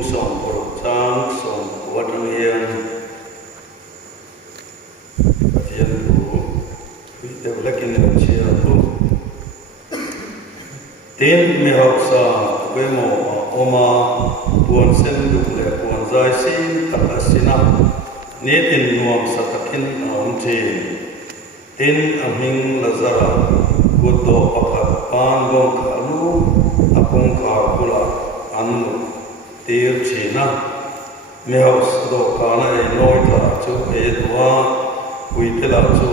bung song por chang song wat ang hian pathian bu te lakin lo chia tu tin mi hok sa we mo oma puan sen du le puan zai sin tak asina ni tin nuam sa takin aum thi tin aming lazara kuto pakat pan gong kalu apong ka pula anu tir china mi hok do kana e noi ta chu e dua ui pela chu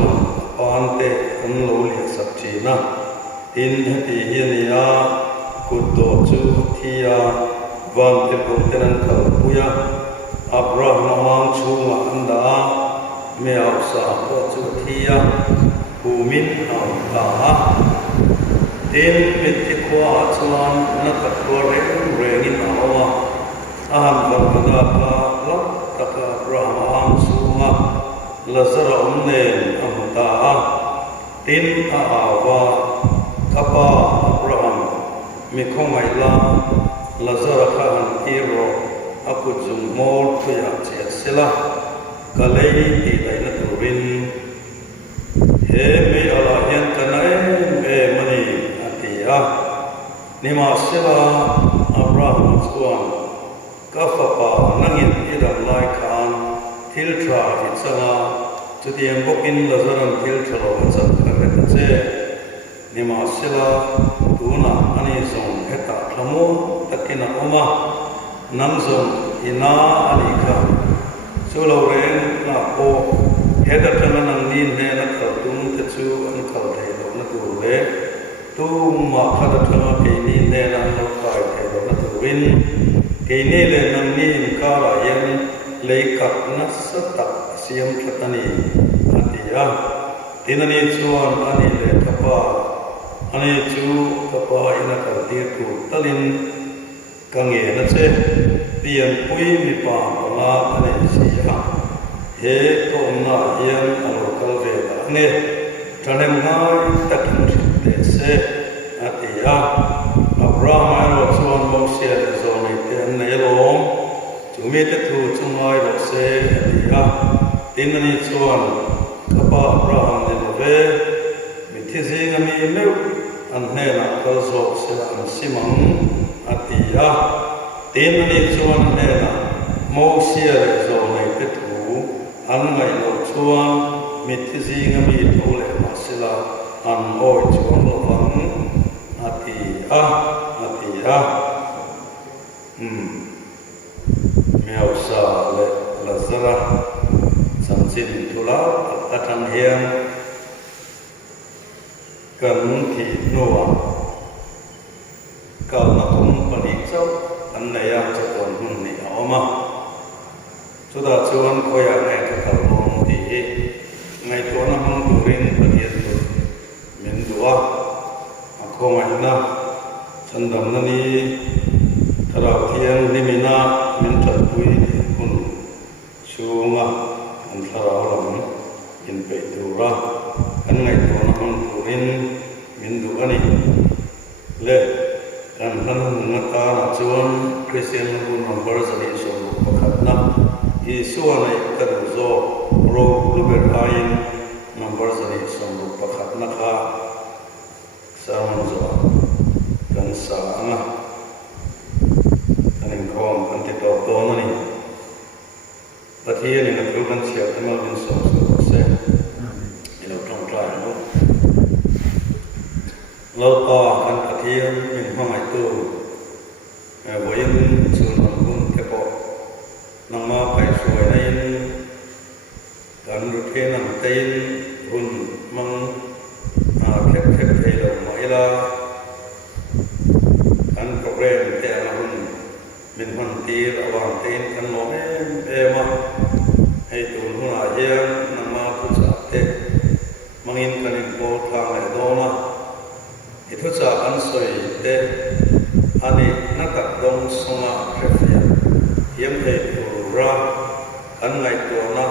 pan te an lo le sak china in hati hiania kuto chu thia van te pontenan kal puya abraham wang chu ma anda me au sa to chu thia humin au ta tin mit ti kwa chuan na ka ko re in awa aham ka ka la ka abraham wang chu ma lazara umne amta tin a awa kapa abraham mi khomai la lazara khan iro aku jung mor thuya che sela kalei ti dai na turin he me ala hian kanai me mani atia nima sela abraham chuan kafapa nangin idam lai khan thiltra hichanga chutiam bokin lazaran thilthro chak ka che nima sela tuna ani zong heta thamo takina oma namzong ina ani ka chulo ren na ko heta thana nang ni ne na ka tum te chu an ka thei lo na tu le tu ma khada thama pe ni ne na no kai thei lo na tu win ke ni le nang ni ka la yen le ka na sa ta siam khatani atia tinani chuan ani le thapa ani chu kapa ina ka ti tu talin kange na che pian pui mi pa ma ani sia he to na yan alo kal ve ne tanem ngai takin te se atia abraham aro chuan mo sia le zo ni te ne lom chu mi te thu chungai ro se atia tinani chuan kapa abraham ne ve mi thi zinga mi meu an ne na kal zo se an simang atia tinani chuan ne na mo sia le zo nei te thu an ngai lo chuan mi thi zinga mi tho le ma sila an oi chuan lo wang atia miao sa le lazara samchin thula athan hiam kan thi nuwa kal na tum pani chau an naya cha kon hun ni awma chuda chuan khoya ngai ka kal bom ti ngai to na hang turin paniat tu min duwa akhomai na chandam na ni tharau thiang limina min chat pui hun chunga an tharau lam in pe tura kan ngai to na hang turin min du ani le kan han ngata na chuan christian ru number zani so pakhat na i suanai kan zo ro luber ain number zani so pakhat na kha saman zo kan sa ana kan khom kan te to ni pathian ni na kan sia tamal bin so se ino tong trai no lo pa kan pathian min hmai tu voin chun bun te po nang ma pai suai nei kan ru the nang tein hun mang khep khep thei lo mai la kan program te la hun min hun ti awang tein kan lo ma hei tu huna hian nang ma thu cha te mangin kan in ko thang le do na itu cha an soi te ani nakat dong songa khefia yam thei tu ra an ngai to na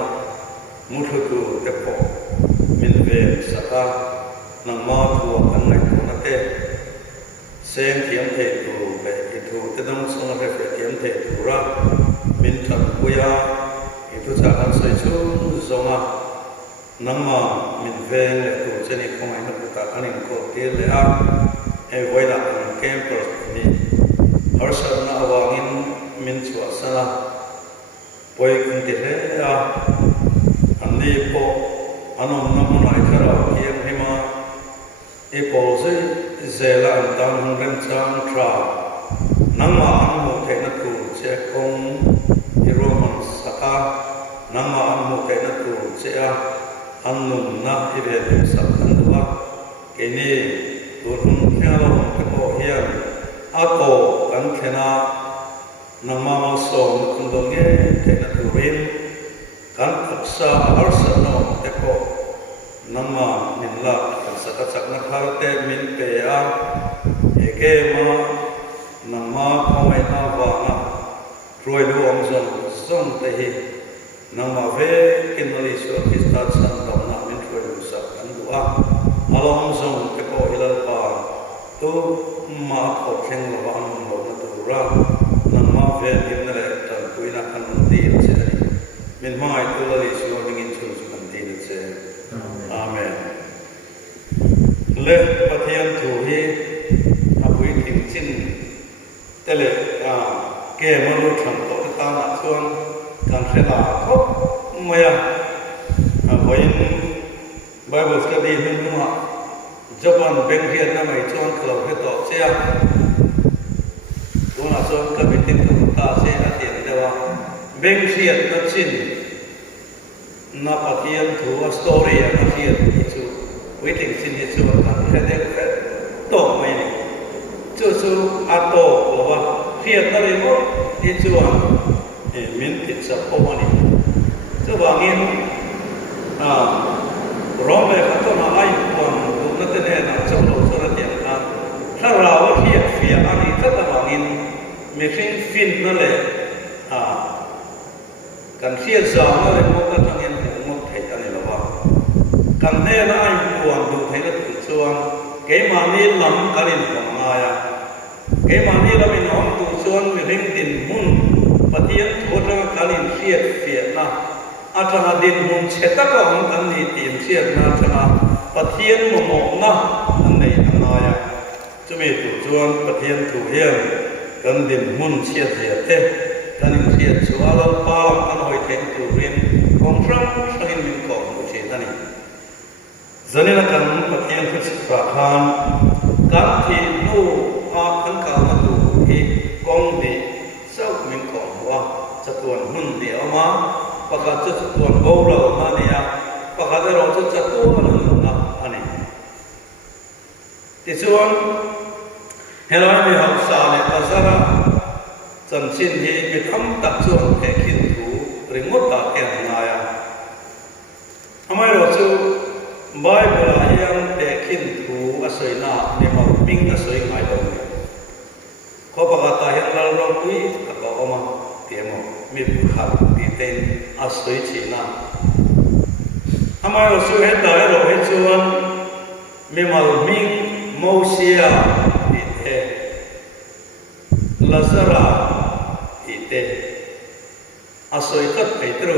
muthu tu te po min ve saka nang ma thu an ngai to na te xem thiếm thể tù về cái thù tế đông xong là phải thiếm thể tù ra mình thật quay cái thù trả ăn sợi chú giống à nắng mà mình về là tù trên này không ai nó cũng ta ăn những cổ tiền lẽ ai quay lại kem pro thì ở sau nó vào in mình chùa sa quay cùng tiền lẽ anh đi po anh ông năm nay khá là kiên hay mà ipo zai là anh ta không đem trang tra nắng mà anh một thể nó tù sẽ không Roman saka nắng mà anh một thể nó tù sẽ anh nung na về được sắp anh đó cái này tôi không nghe lo cái bộ hiện ako anh thế na nắng mà sống cũng đâu nghe thể nó tù riêng kan paksa arsano teko nama minla saka sakna kharte min pe a eke ma nama khomai na wa na roi lu om zong te hi nama ve kinali so kistat san dam na min roi lu sa kan du a alom zong teko hilal pa tu ma ko theng lo wa an lo na tu ra nama ve din le tan tuina kan ti se min mai tu la li so ding in chu kan ti ni che amen le pathian thu hi apui thing chin tele ke ma lu thang to ta na chuan kan khela khop maya voin bible study hin ma japan bank hian na mai chuan khlo he to che tu na chuan ka bitin tu ta se a tian dewa bank hian na chin na pathian thu a story a hian chu waiting sin hi chu kan khade to mai ni chu a to lo wa hian na le mo hi chu min ti sa po mani chu wangin rome ka to na ai pon du na te ne na chu lo chu na tian na tha ra wa hian fia ani ta ta wangin mi fin na le kan khia za na le mo ka thangin mo thei ani lo wa kan ne na ai puan du thei na tu chuan ke ma ni lam karin kom ma ya ke ma ni lam in on tu chuan mi ring din mun pathian thotang kalin khia fia na atanga din mun cheta ka on kan ni tim sia na thanga pathian mo mo na an nei ana ya chumi tu chuan pathian thu hian kan din mun sia sia te kan in sia chuala palam an hoi theng tu rin kong tram thangin min ko mu che tani zanina kan pathian khu sikra khan kan thi nu a kan ka ma tu hi kong di sau min ko wa chatuan hun di ama pakhat chatuan go lo ma ne ya pakhat ro chatuan na ani ti chuan helai mi hau sa le azara chân xin hi bị thấm tập trung để khiên thủ ring ngốt ta kẹt ngaya amai rồi chú Bible là yang để khiên thủ ở soi na để mà ping ở soi ngay đầu có bao ta hiện ra rồi quý có oma tiếng mà mi khát đi tên ở soi chỉ na amai rồi chú hết đời rồi hết chú anh mi mal ming Moses đi thế Lazara ite asoi kat Petro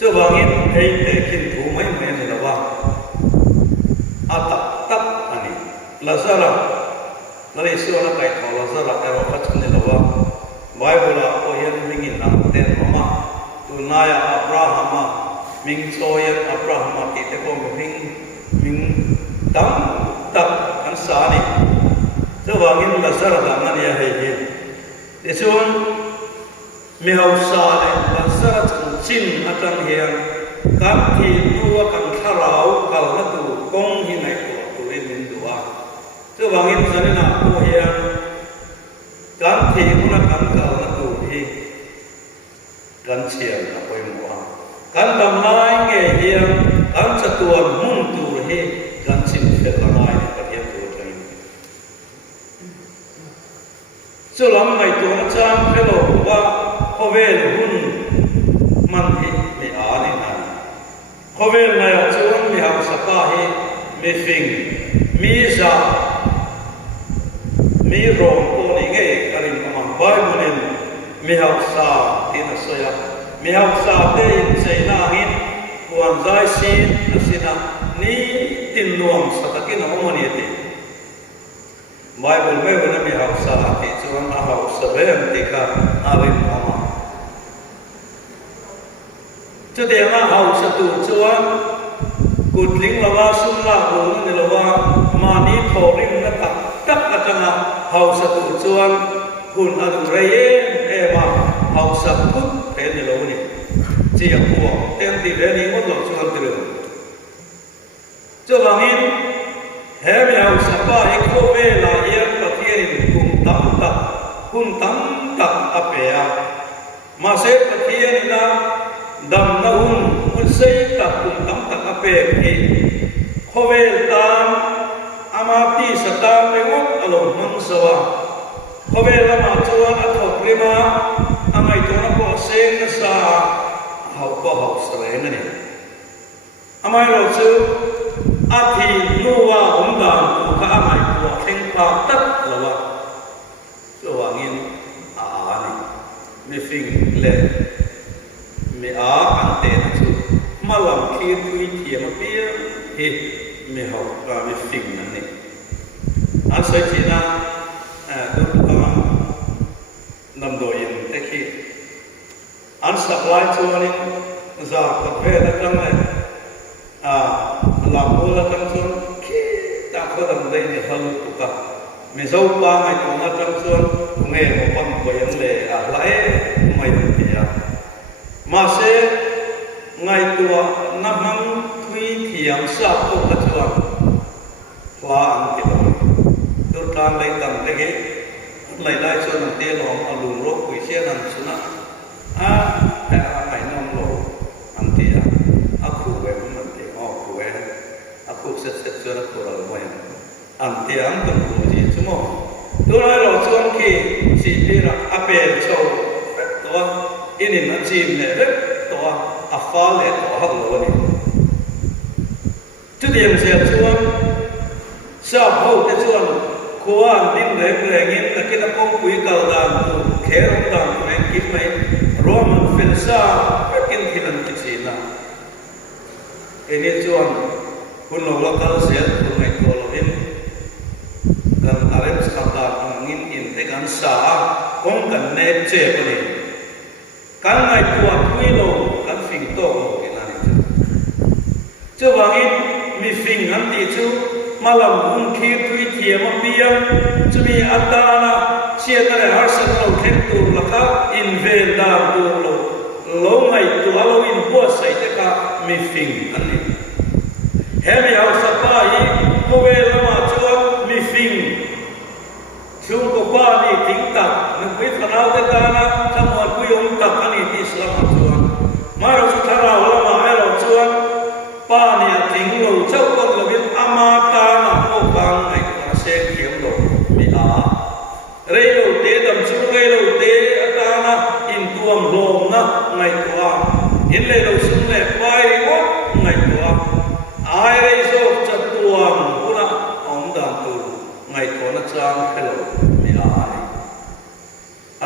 cho bangin ite kin thu mai mai ni lawa atak tak ani Lazara nari siona kai ko Lazara ero pachun ni lawa Bible a o hian mingin nam ten mama tunaya Abrahama ming soyen Abrahama ite ko ming dam tak an sani cho vangin Lazara da nan ya he Isun mi hau sa le Lazara chin atang hian kan thi nuwa kan tharau kal na tu kong hi nai ko tu rin min duwa cho vangin sanina ko hian kan thi una kan kal na tu hi kan chiam na koi mo kan dam lai nge hian kan chatuan mun tu hi kan chin fe langai pathian tu thai cho lắm ngày tuổi nó trang cái lộ qua có về hun man thì mi á này nè có về ngày ở chỗ mi học sapa hi mi phình mi za mi rom ko ni nge karin ama Bible mi học sa tin soya mi học sa te in seina hin puan zai sin asina ni tin nuam satakin homani ti Bible me wala mi học sa ti chuan a học sa rem ti ka arin ama chu te nga học sa tu chuan cụt lính là ba sung la bốn người là ba mà ní thổ rim nó tắc tắc ở trong hậu sập tụ chuan hùn ở trong rây em mà hậu sập cút thế này lâu này chỉ là của tên thì về ní mất lòng chuan từ đường cho bằng in hè mi hậu sập ba hết cô về là yên và thiên cùng tắm tắc apea mà sẽ và thiên là đầm na hun xây tập cùng tắm tắc apea thì khovel tam amati satam lewat alom mangsawa khovel lama chuan athok rima angai tona ko seng na sa hau ko hau sare ngani amai ro chu athi nuwa umdan ku ka amai ko theng pa tat lawa so wangin ani mi fing le mi a ante na chu malam khi thui thiam pia hi mi học và mi phình này anh sẽ chỉ là được nằm đôi in thế khi anh supply cho anh ra cà phê là trong này làm mua là trong xuân khi ta có đầm đây thì hơn tụ cả mình dâu ba ngày cũng là trong xuân nghe một phần quyền lệ lãi mày thì mà sẽ ngày tua năm năm thiam sa ko ka chuan hla an ki lo tur tan lai tam te ge lai lai chuan an te lom alung ro pui sian an chuna a mai nom lo an ti a khu we man te o khu we a khu set chuan ko lo mo an ti an tum ko ji chumo tur lai lo chuan ki si ti ra a pel cho to inin a chim ne re to a fa le to ha lo ni chút điểm sẽ chuan sao hậu cái chuan khoan điểm lệ nghiêm là cái nó công quý cầu đàn tu khé rong đàn của em kiếm mấy Roman phiên sa các kinh thì lần cái gì nào cái này chuan kun lo la kal sẽ kun ngày cô lo em kan arem skata ngin in te kan sa kong kan ne che pa ni kan ngày tua quý lo kan phình to cái này cho vangin mi phình hắn thì chú mà làm hung khí thui thiềm mà biếng chú mi atana chia ta để har san lâu khen tu là khác in về đàm tu lâu ngày tu lâu in bua say tất cả mi phình hắn đi hè mi học sapa hi cô về lama chú mi phình chú có ba đi tính tập nước biết phần nào tất cả na tham quan quý ông tập anh đi Islam chú mà rồi chú thà nào lama ai rồi chú ba ni ting lo chau ko lo bin amata na ko bang ai ko se kiam lo mi a re lo te dam chu ngai lo te atana in tuam lom na ngai tua in le lo sum le pai ko ngai tua ai re so chat tuam puna om da tu ngai ko na chang hello mi a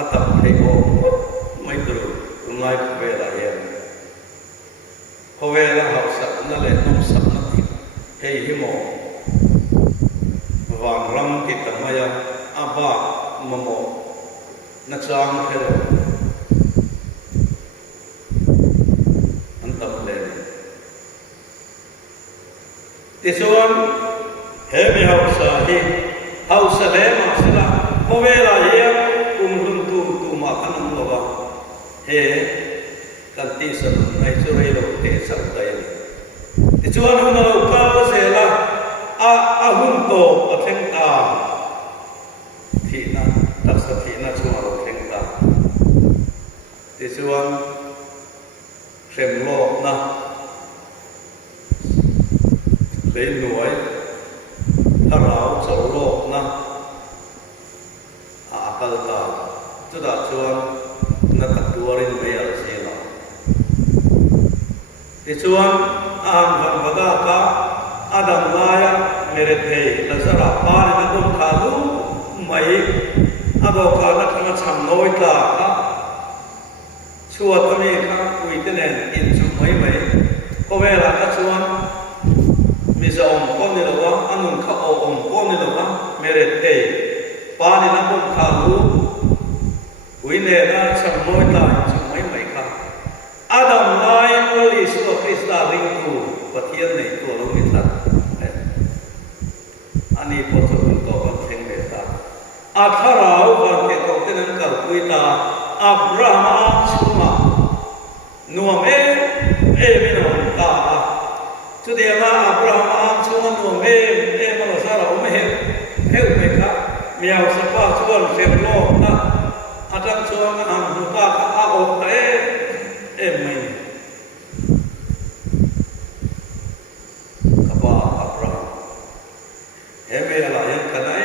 atam thei ko mai tu ngai ve la ye Hove la học sắc na le nom sắc na ti hei hi mo van ram ki tamaya aba mamo na chang hello antam le ti suan he mi học sa hi học sa le ma sila hove la ye hum tu ma kanam lo ba he kan ti san ai chu rei lo te san dai ti chuan hun lo ka se la a hun to a theng ta thi na tak sa thi na chu lo theng ta ti chuan sem lo na le nuai tha rao chau lo na a kal ta chu da chuan na tak duarin me al se la Ituan ang vanvaga ka adam laya mere the lazara par na dum khadu mấy ado cả nó thằng chăm nói ta chùa tôi này khác quỳ tên này in chụp mấy có vẻ là các chùa mình sẽ ôm con này là quá anh muốn khao ôm con này là quá mẹ rệt thế ba này nó không khao lu quỳ này nó chăm nói ta chụp mấy khác Adam lai oli sua Krista ring tu pathian này tu lo mình thật anh ấy có thể có con thèm về ta Atharau và cái câu tên anh cầu quỳ ta Abraham chuma nuam mình nói ta cho nên là Abraham chuma nuam mà nó sao là ông mình khác miao sapa chuan xem lo ta atang chuan ang ta a o mình kapa Abraham là yang kanai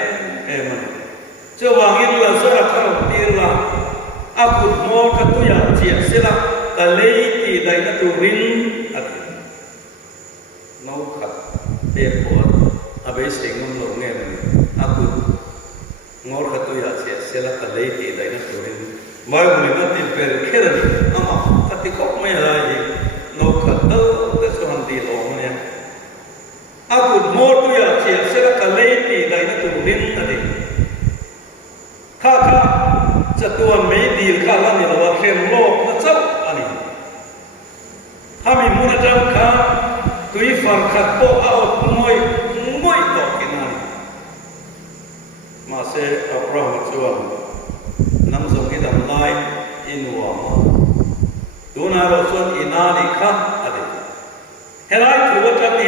mình cho wangin la sara khao tirla akut mo katuya chia sila ta lei ki dai na turin at no khat de por abe sengum lo nge akut ngor katuya chia sila ta lei ki dai na turin mai muli na tin per kheran ama khati kok me la yi no khat dal ta suhan di lo ne akut mo tuya chia sila ta lei ki dai na turin ta de khaจะตัวไม่ดีข้าล้านนี่เราว่าเข้มโลกนะเจ้าอันนี้ถ้ามีมุนจังข้าตุยฟังขัดโตเอามวยต่อกินนั่นมาเสอับราฮัมชวนนั่งส่งที่ดำไล่อินวัวดูน่าเราชวนอินานี่ข้าอะไรเฮ้ยถือว่าจะมี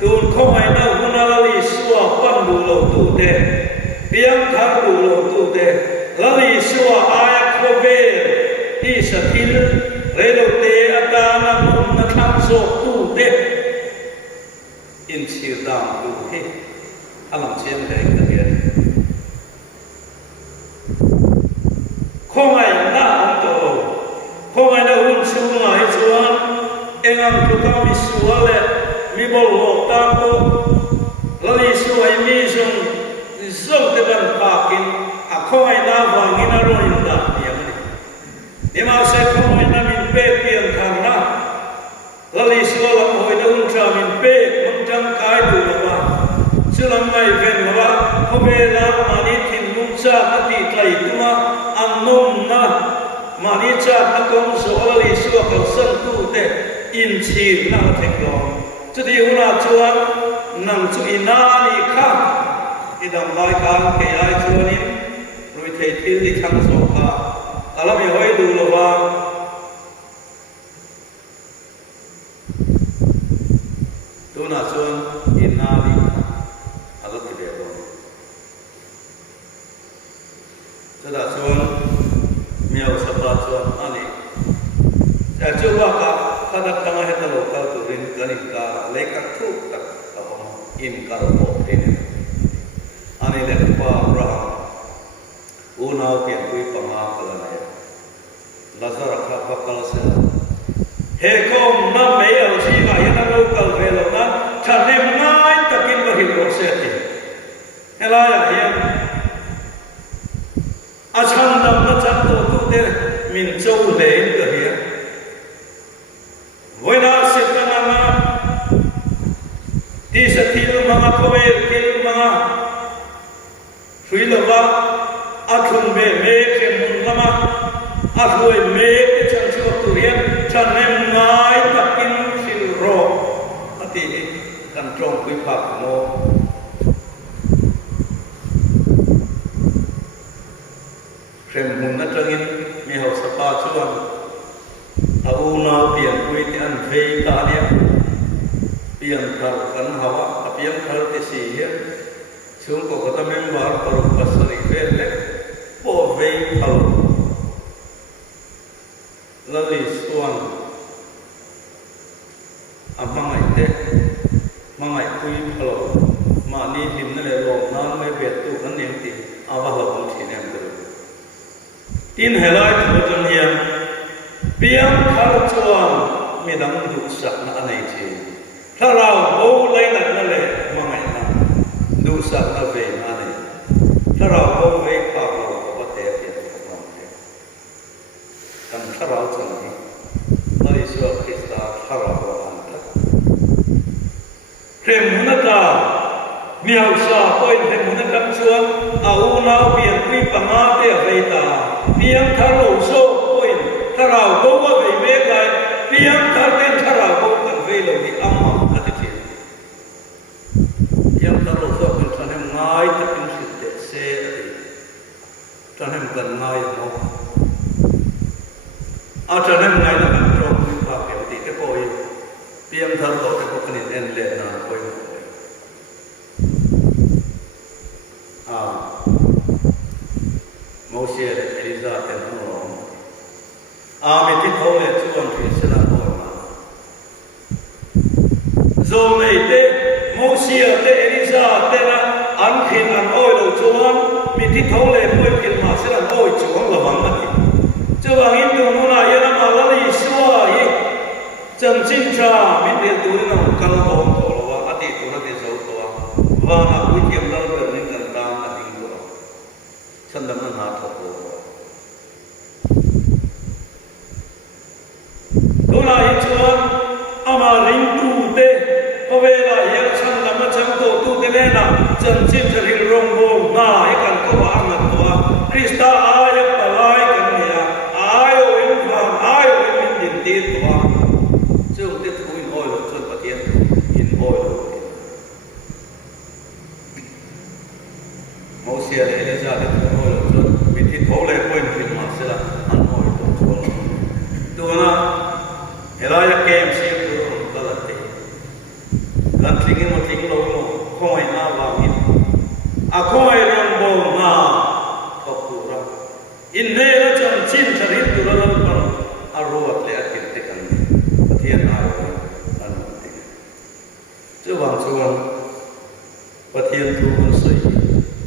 ดูนเข้าไปนะหุ่นอะไรสัวปั้นดูเราตูเดเพียงทางดูเราตูเดLali suwa ayat kober di satil relote adana mum nakam so tu de in sirdam tu he alam chen dai ka dia khomai na am to khomai na hun su ngai chuan engam tu ka mi suwa le mi bol lo ta ko lali suwa mi zong te ban pakin không ai na vàng na rồi đã điểm này, nhưng mà sẽ không ai na mình bê tiền thằng na, là lý do là hồi đó ông cha mình bê ông chẳng cái đủ là ba, chứ làm ngày về là ba, không về là mà đi tìm ông cha cái gì lại cũng mà ăn nôm na, mà đi cha cái công số là lý do cầu sân tu để in chỉ na thành công, chứ đi hôm nào chúa nằm chú ina đi khác, đi đầm lai càng cái ai chúa đi thầy thiếu đi thăng số cả, làm gì hỏi đủ là ba, tu na xuân in na đi, à lúc cái đó, cho đã xuân, miao sapa xuân, anh ấy, ya chưa qua cả, ta đã thăng hết tất cả tu rin cái này cả, lấy các thuốc tất cả in cả bộ thế này, anh ấy để qua Abraham Unau kian kui panga kalane lazara kha pakal se he kom na me au si ga yana lo kal ve lo na thanem ngai takin ba hi ro se ti hela ya ya acham dam na chan to tu de min chou le ka hi voina se ta na ti sa thil manga khowe kil manga sui lo ba athun be me ke mun lama ahloi me ke chan chu tu rian chan nem ngai takin sil ro ati kan trong quy phap mo khem mun na tangin mi ho sapa chuan au na pian quy ti an ve ta lia pian thar kan hawa pian thar ti si hian chung ko ta member paru pasari ve po vei thal lali suan amangai te mangai kui phalo ma ni lim na le rom nan me bet tu kan nem ti awa lo kon thi nem tu tin helai tu jon hian piang khar chuan mi dang du sak na anei chi tharau o lai na le mangai na du sak na ve na ne ถ้าเราโกงไว้ข้าวเราก็เตะเปลี่ยนของเราเองกันถ้าเราจะนี้พระเยซูคริสต์ถ้าเราอันนั้นเรื่องมุนักมีเอาซาโอยเรื่องมุนักชวนเอาหน้าเปลี่ยนวิปังอาเตะไปตาเพียงถ้าเราโซ่โอยถ้าเราโกงไว้เมื่อไงเพียงถ้าเป็นถ้าเราโกงกันไว้เราที่อัมมาอันที่ยังถ้าเราโซ่เป็นท่านยังง่ายจะเป็นสิ่งเด็ดเสียท่านยังกันง่ายเนาะอาจารย์ยังง่ายนะกันตรงวิภาคเกี่ยวกับที่โอยเพียงถ้าเราจะพบกันเอ็นเลนนะโอยโมเสสเอลิซาเป็นผู้ร้องมีที่เขาเนี่ยชวนที่สนามบอลมาโซเมเตโมเสสเตเอลิซาเตนะอันขินอันโอยเราชวนมีที่เขาเลยพูดกินมาสนามโอยชวนระวังมันจะวางอินดูนู่นนายนะมาแล้วอีสวายจังจินชามีเรื่องตัวนั้นกันละองค์ตัวว่าอดีตตัวนั้นเป็นตัวว่านักวิทยาศาสตร์นี่กันตามกันยิ่งกว่าฉันดำเนินหาทบดูนายชวนอามาริงตูเตเอาเวลาเยอะฉันดำเนินฉันโตตูเตเลนะจันจินจะริงรงโบง่ายกันก็ว่าอันนั้นตัวคริสต์อายะปลายกันเนี่ยอายโออินฟามอายโออินดินตีตัวเจ้าเด็กผู้อินโอยจนประเทศอินโอยโมเสสเอลิซาเดตโอยจนวิธีเขาเลยพูดขึ้นมาเสียอันโอยตัวชวนตัวน่ะเวลาจะเกมเสียตัวก็ละตีกันทิ้งมันทิ้งลงคอยหน้าวางอินคอยรำบงมาขอบคุณเราอินเนรจันชินชริตตุลลันปันอารวดเลยกินติกันประเทศไทยอันนี้เจ้าบางส่วนประเทศทุกคนใส่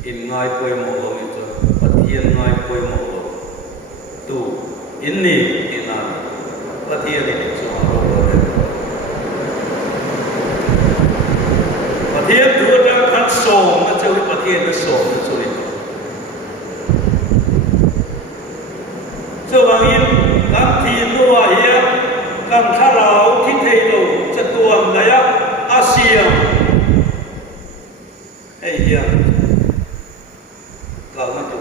อินง่ายป่วยหมดเลยจ้ะประเทศง่ายป่วยหมดเลยตู้อินนี่อินนั่นประเทศนี้เป็นส่วนรวมประเทศตัวดังคัดส่งมาเจอประเทศก็ส่งมาช่วยเจ้าบางอินการทีตัวเฮียการท่าเราที่เทโลจะตัวไหนอาเซียนไอ้เฮียเรามาดู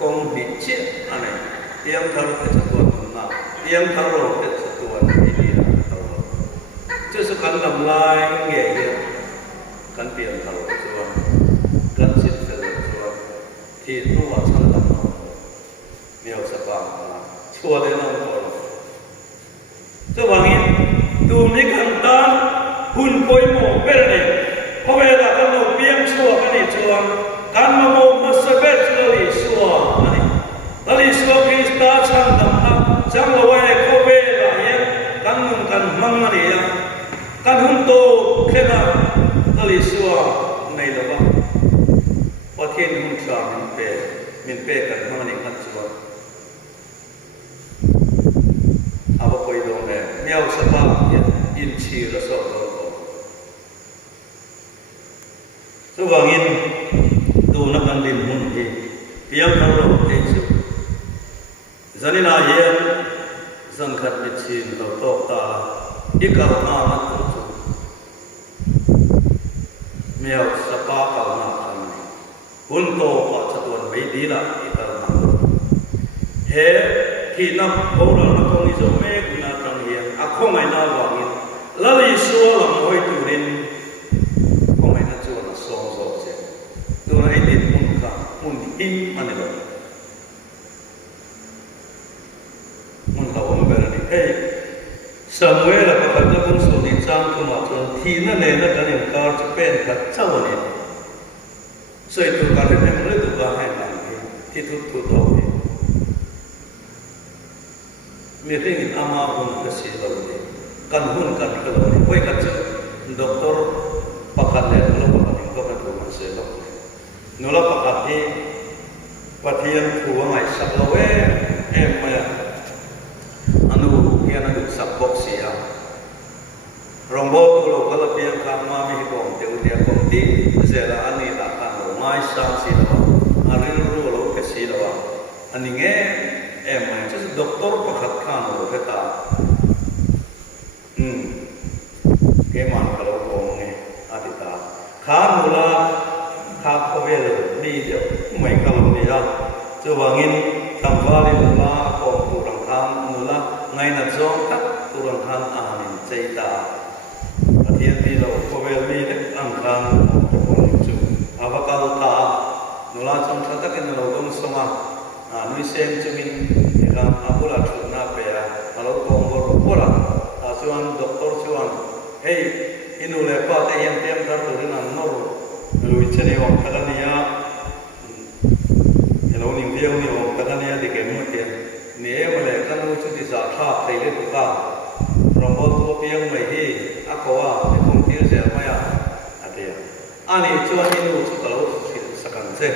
กองบิดเจ็ดอะไรเลี้ยงทารกจะตัวหนักเลี้ยงทารกจะตัวไม่ดีนะจะสกัดลำลายเงี้ยกันเปลี่ยนทารกตัวกันสิทธิ์ตัวที่รู้ว่าฉันลำบากเดี๋ยวสบายชัวร์เลยน้องตัวเจ้าบางทีดูนี่กันตานหุ่นป่วยหมอเป็นเนี่ยพอเวลากันเราเปลี่ยนชัวร์กันนี่ชัวร์การมาโมมาสเปซเลยชัวร์นี่เลยชัวร์คริสต์ฉันดำนะฉันเราไว้พอเวลาเนี่ยกันนุ่งกันมังมันเนี่ยกันหุ่นโตแค่นั้นเลยชัวร์ในระบบพอเทียนหุ่นชามินเป้กันมังนี่กันชัวร์เอาไปดูแม่เมียวสภาพอินชีระสอบตัวบางอินดูนักการดินหุ่นที่เพียงทางโลกเองสุดจันนินาเยียนสังกัดมิชินเราตกตาอีกเอาหน้ามันตัวจุเมียวสภาพเอาหน้าทำหุ่นโตกว่าจะตัวไม่ดีละอีตาหน้าเฮที่นับโบราณนักท่องเที่ยวไม่กุณาทางเฮียคงไม่น่าวางอินแล้วลิสัวลำห้อยตุรินคงไม่น่าจวนสองสองเซนตัวไอ้ดินมุนหิมอันนี้มุนเราไม่เป็นอะไรเฮ้ยสมัยเราพัฒนาคุณสุนิจังขึ้นมาจนที่นั่นเองนั่นกันอย่างการจะเป็นกับเจ้าเนี่ยส่วนตัวการเรียนมันเลยตัวการให้ต่างที่ทุกตัวมีเรื่องอามาหุ่นกษีเราเนี่ยกันหุ่นกันเราเนี่ยไว้กันจะด็อกเตอร์ประกันเลยเราประกันก็เป็นตัวมันเสียแล้วนู่นเราประกันที่วัดเทียนถูกว่าไงสับเราเอ็มมาอนุเฮียนอนุสับบ็อกเสียรองบอกตัวเราก็เราเพียงคำมาไม่บอกเดี๋ยวกองที่เสียละอันนี้ละกันเรา mai sang si dawa arin ru lo ke si dawa ani nge mai chu doctor pakhat khan lo heta ke man ka lo ko nge adita khan nula kha ko ve ni de mai ka lo ni ya chu wangin tam va le nula ko tu rang khan nula ngai na zong tak tu rang khan anin cheita Pathian di lo ko ve ni de ang khan chu avakal ta nula chong thata ke lo dong songa nui sem chumin ram apula thuna pe ya alo ko ngor pora chuan doctor chuan hey inu le pa te yam tem tar tu rin an no lui chene om kalania hello ning viau ni om kalania de ke mu ke ne male kanu chu ti sa tha thei le tu ka rombo tu piang mai hi akwa ne khong tir se ma ya ate ani chuan inu chu ka lo sakan se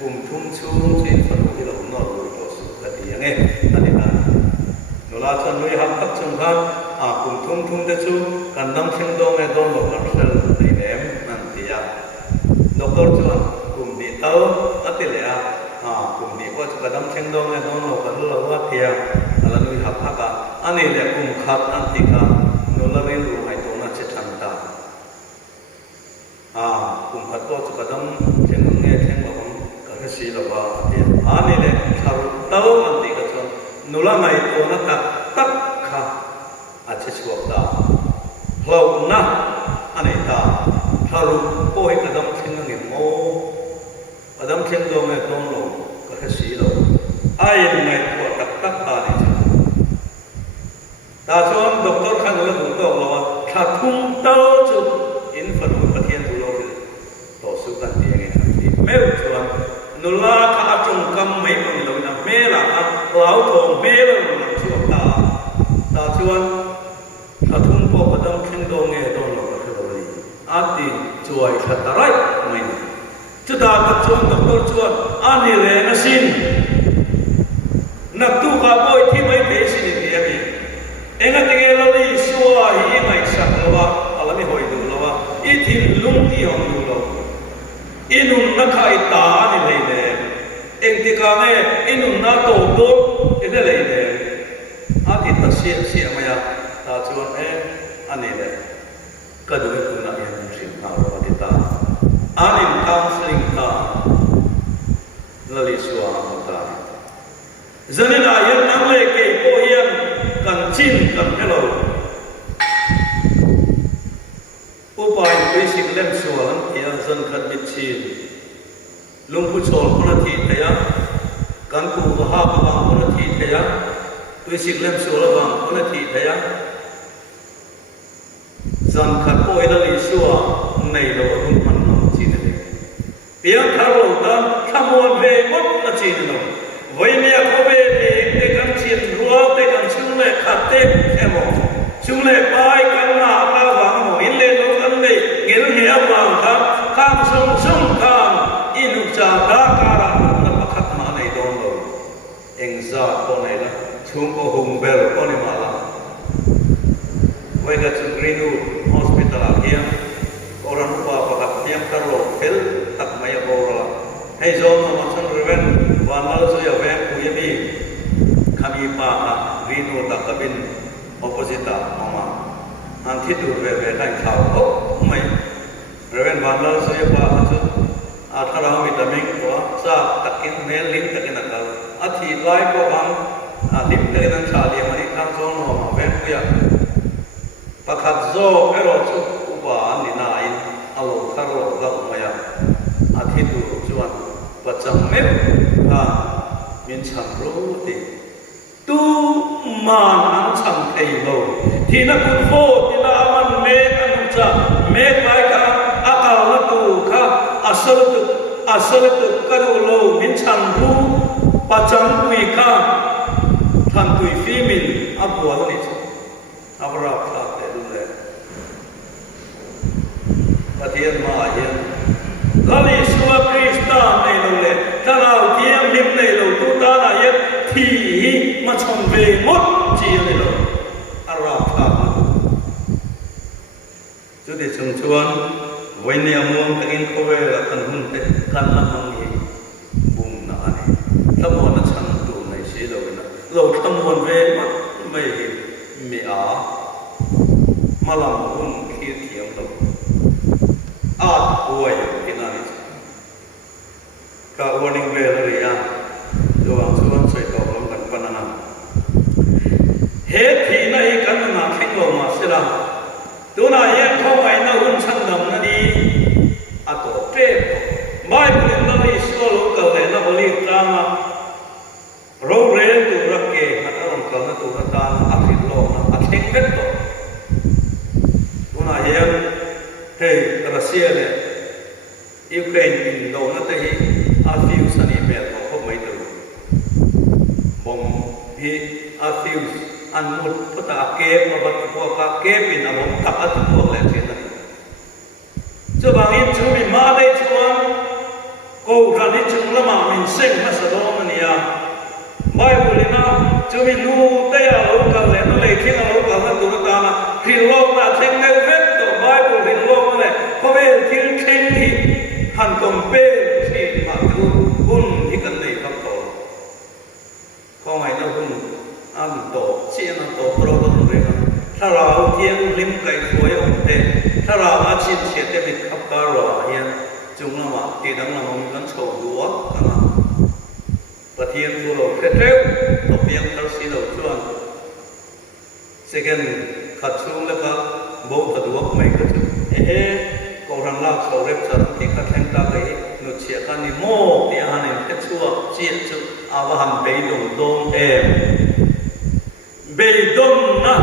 kum thum chung chin phanu hi lo no lu to su ka ti yang e ani ta no la chan nui ham tak chung khan kum thum de chu kan nam thing dong e dong lo kan sel nei nem nan ti ya doctor chuan kum ni tau atile kum ni ko chu kan nam thing dong e dong lo kan lo wa thia ala nui hap haka ani le kum khat an ti ka no la rin ru hai to na che than ta kum khat ko chu kan nam thing nge thing lo ka si lo ba ti ani le thar tau an ti ka chuan no la mai to na ta tak kha ache chuak da hlo na ani ta tharu ko he kadam thing nge mo kadam thing do me tong lo ka si lo ai mai ko tak tak ta ni ta chuan doctor khan lo du to lo tha thum tau chu in fan u pathian tu lo to su kan ti nge ti me chuan nula kha achung kam mai pon lo na me la a lau thong me lo na chuak ta chuan athum po padam thing do nge do lo ka lo ni ati chuai khatarai mai chu da ka chuan doctor chuan ani le na sin nak tu ka boy thi mai pe sin ni abi enga te lo ni suwa hi mai sak lo wa ala ni hoi du lo wa I thim lung ti hong du lo inun na khai ta ni le le eng ti ka nge inun na to do ene le le ati ta sia ma ya ta chuan ani le ka du ku na yan thim na ro ati ta anin counseling ta lali suwa ta zanina yan nang le ke po yan kan chin kan hello upai basic lem suwa ya zan khat mit chin lung pu chol ko thi thaya kan ku ha ba ko thi thaya basic lem suwa ba ko thi thaya zan khat po ila li suwa nei lo hun man no chin ne piang thar lo ta thamon ve mot na chin no voi me ko ve te kan chin ruwa te kan chung le khat te emo chung le pai kan na ba wa mo in le lo kan le ngel he ba kha kham sum sum kham inu cha da ka ra na pakhat ma nei don lo eng za ko nei la chung ko hung bel ko ni ma la voi ga chung Greenwood hospital here orang pa pakhat piang kar lo fel tak mai bo la hei zo ma chan reven wan mal so ya ve ku ye bi khami pa Greenwood ta kabin opposite mama an thi tu ve ve kai thau ko mai reven wan mal so ya pa chu athara mi taming ko sa takin mel lin takin akal athi lai ko bang lim takin an cha li mani kham zo no ma ve ku ya pakhat zo ero chu upa ni na in alo kharo la maya athi tu chuan pacham me min cham ro ti tu man an cham thei lo thina kun fo tina man me kan cha me kai ka akal na tu kha asal tu karu lo min cham ru pacham kui kha than tui fi min abwa ni abra pha te du le pathian ma yen lali suwa krista nei lo le tarau tiam lim nei lo tu ta na yen thi ma chom ve mot chi nei lo ara pha chu de chung chuan voi ne among takin ko ve la kan hun te kan เราทำวนเวมันไม่มีมาลำหุ่นขี้เถียงเราอาจป่วยกินอะไรก็วันนึงเวลาเรียนระหว่างส่วนใส่ตัวลงกันปนนันเหตุที่ในกันนาแข่งลงมาเสียตัวนั้นยังเข้าไปน่าหุ่นชั้นดำนั่นดีอาตัวเจ็บไม่เป็นนั่นนี่สโลกเกลือน่าบริกรรมเราเรียนตัวรักเกย์นักร้องกันนักตัวตาอาทิตย์โลกนักอาทิตย์เบ็ดตัวนั้นยังเฮ้ยรัสเซียเนี่ยยูเครนอินโดนั่นเองอาฟิวสันนิเมตของพวกไม่ตัวบอมฮีอาฟิวอันมุดพุทธาเก็บมาบัดพวกเก็บอินอาบอมตักอัดพวกแหล่เช่นนั้นจะบางอินจูบิมาได้ชวนกูรันอินจุงละมามินเซ็งมาสะดองนี่ยไบเบิลนะจูบินูเตยอาลูกกันเลยนั่นเลยที่อาลูกกันนั่นตัวตานะพิโลกนะเช่นเนเวตตัวไบเบิลพิโลกนั่นแหละเพราะเป็นที่เช่นที่หันตรงเป้ที่มาดูหุ่นที่กันในคำตอบข้อหมายนั้นหุ่นอันโตเชี่ยนโตโปรโตเรื่องถ้าเราเที่ยงริมไก่สวยองเตถ้าเราอาชีพเสียเต็มขับการรอเฮียจุงละมาตีดังละมันกันโชว์ดูวะนะประเทศทั่วโลกเร็วๆตัวเพียงทัศน์เราชวนเสกนขัดชุ่มแล้วก็โบกตัวไม่กระจุกก็รังลากสาวเร็บสารที่ขัดแข่งตาไปนุเชียกันนี่โม่ที่อาหารเนี่ยชั่วเจี๊ยจุอาวหันไปดงดงเบยดงนะ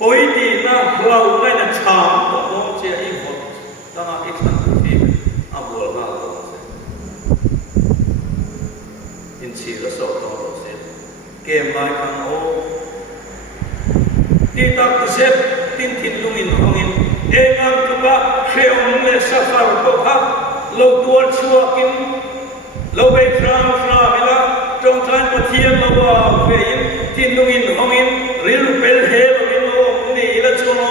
ปอยดีนะเราไม่น่าชามตัวน้องเชียอีกคนตั้งอีกสักทีอาบัวน่าเราเสียอินชีละสอบเราเสียเกมไล่กันโอ้ที่ตักเสพทิ้งทิ้งลุงอินห้องอินเอ็งอันตัวเขียวเละสัฟาร์ตัวพักเราตัวชัวกินเราไปครามไม่ละจงการปะเทียนเราว่าเวียนทิ้งลุงอินห้องอินริลเปลเฮลวิโลนี่ละชัวโน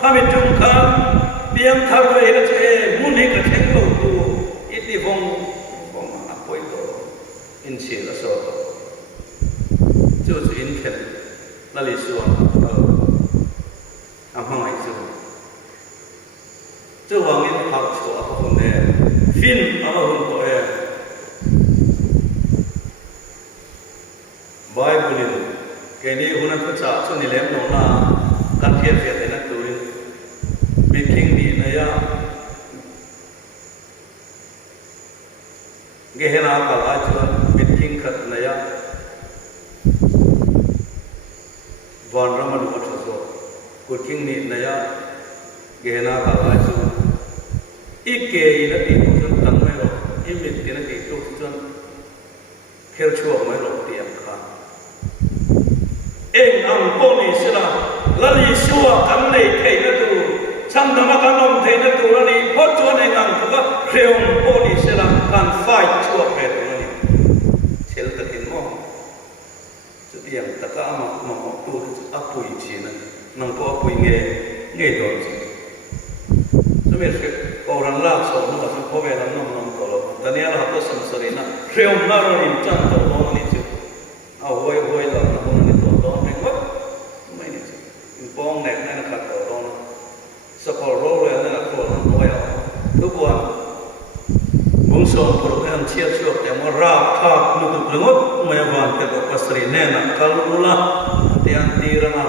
ข้าไม่จงการเพียงทำเลยละเจ้มุนให้กระเทงเราตัวอิทธิพงอาป่วยตัวอินเสียละสอบจู่ๆอินเข็นนั่นเลยชัวอาห้องไอ้จู่这王爷他说阿公呢，fin阿公多哎，Bible 给你湖南不查，说你连弄那，干天天在那读的，没听你那样，给那个来说没听可那样，วันเรามาดูว่าจะ说，กู听你那样，给那个来说。อีกเกย์นั่นตีทุกจนตั้งไม่หรอกอีมิดที่นั่นตีทุกจนเขียวชั่วไม่หรอกเตียงข้าเอ็งอังโปนิสระละลีชัวกันในเทนัตูช่างธรรมกันนมเทนัตูละลีพอจวนเอ็งอังเขาก็เขียวโปนิสระกันไฟชั่วเป็ดละลีเชลตะกินมองจุดยังตะก้ามามองตัวอัปุยชีนั่นนั่งก็อัปุยเงยโดนจีสมัยorang lak so no asu ko ve nam nam ko daniel ha to samsari na reum na ro in chan to do ni chu a hoi hoi la na mo ni to do ni wat mai ni chu in pong nek na khat to do na sa ko ro re na ko na mo ya tu bua mong so pro kan chia chu te mo ra kha nu tu lengot mo ya van te ko pasri ne na kal ula te an ti ra na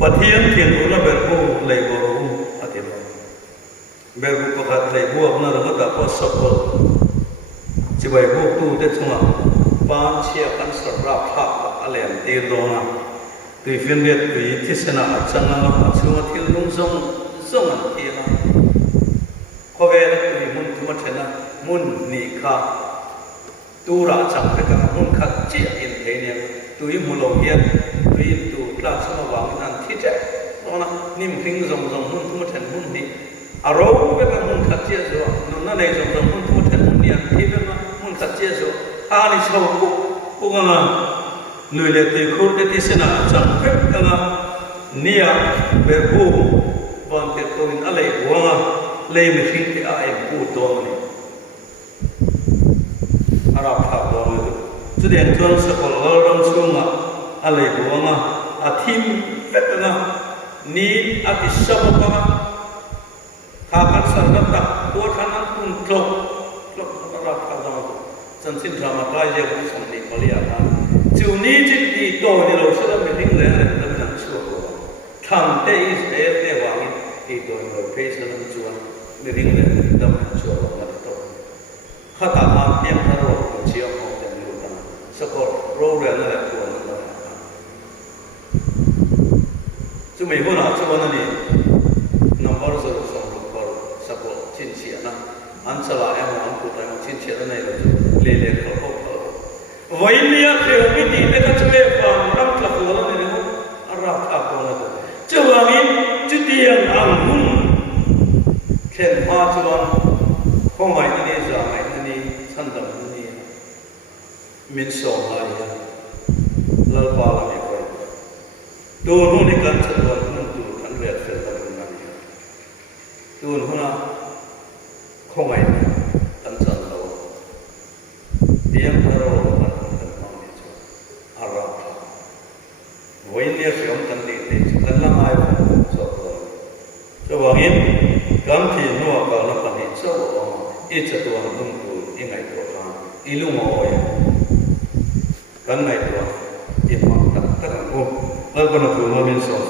pathian thian ula ber ko lei bo ro ati lo beru pakat lei buak na ro ta ko sokol chi bai buak tu te chunga pan chia kan sar ra pha alem te do na tu fin det tu thi sena achanga na chunga thil lung zong zong an ti na ko ve na tu mun tu ma thena mun ni kha tu ra chang te ka mun kha chi in the ne tu i mu lo hian tu i tu tla sama wang nan thi che no na nim ring zong zong mun tu ma then mun niอารมณ์เป็นมันขัดเจียโซ่นั่นในสมองมันทุ่มเทมันเนี่ยที่เป็นมันขัดเจียโซ่อานิชาวกุกงาหน่วยเลือดที่คูดที่เสนาจังเป็ดกันเนี่ยเบบูวันที่ตัวนี้อะไรวะเลยไม่ทิ้งที่ไอ้บูตัวนี้อาราบขับตัวนี้จุด đèn chuan sập vào rong xuống à lấy buông à thím phết ni à cái sập vào khá cắt sẵn đất đặc tua khăn ăn cùng trộn ra khá ra chân xin ra mà cái gì cũng xong đi có lẽ chiều ní chỉ đi đôi đi lâu sẽ mình đứng lên làm làm xuống thằng tây Israel tây hoàng đi đôi người phải sẽ làm chuan mình đứng lên làm xuống mà đôi khá ta làm tiếng thà rồi chiều học tiếng lưu ta sẽ có rô lên là cuốn chúng mình hôm nào chúng mình đi number zero xong rồi support chín chia na anh sẽ lại em anh cũng tại chín chia này là lê lê khẩu vậy nia khều cái gì để các chú em vào năm lập hồ là này không arab áp con là chứ vào in chứ tiền ăn hun khen hoa cho anh không phải như này giờ này như này thân đầm như này mình sống lại lỡ ba là này coi đồ nó đi cần chân vào nó đủ ăn về phải là mình ăn đồ nó không phải ăn chân đâu tiếng thở rồi vậy nên khi ông tăng đi thì cần làm ai cũng sợ rồi. Cho vào in cảm thì nó vào nó phần hiện sâu ít cho tôi làm đúng tu ít ngày tuổi mà ít lúc ngồi cần ngày tuổi ít mà tất cả ôm. Ở con nó thường mà mình sống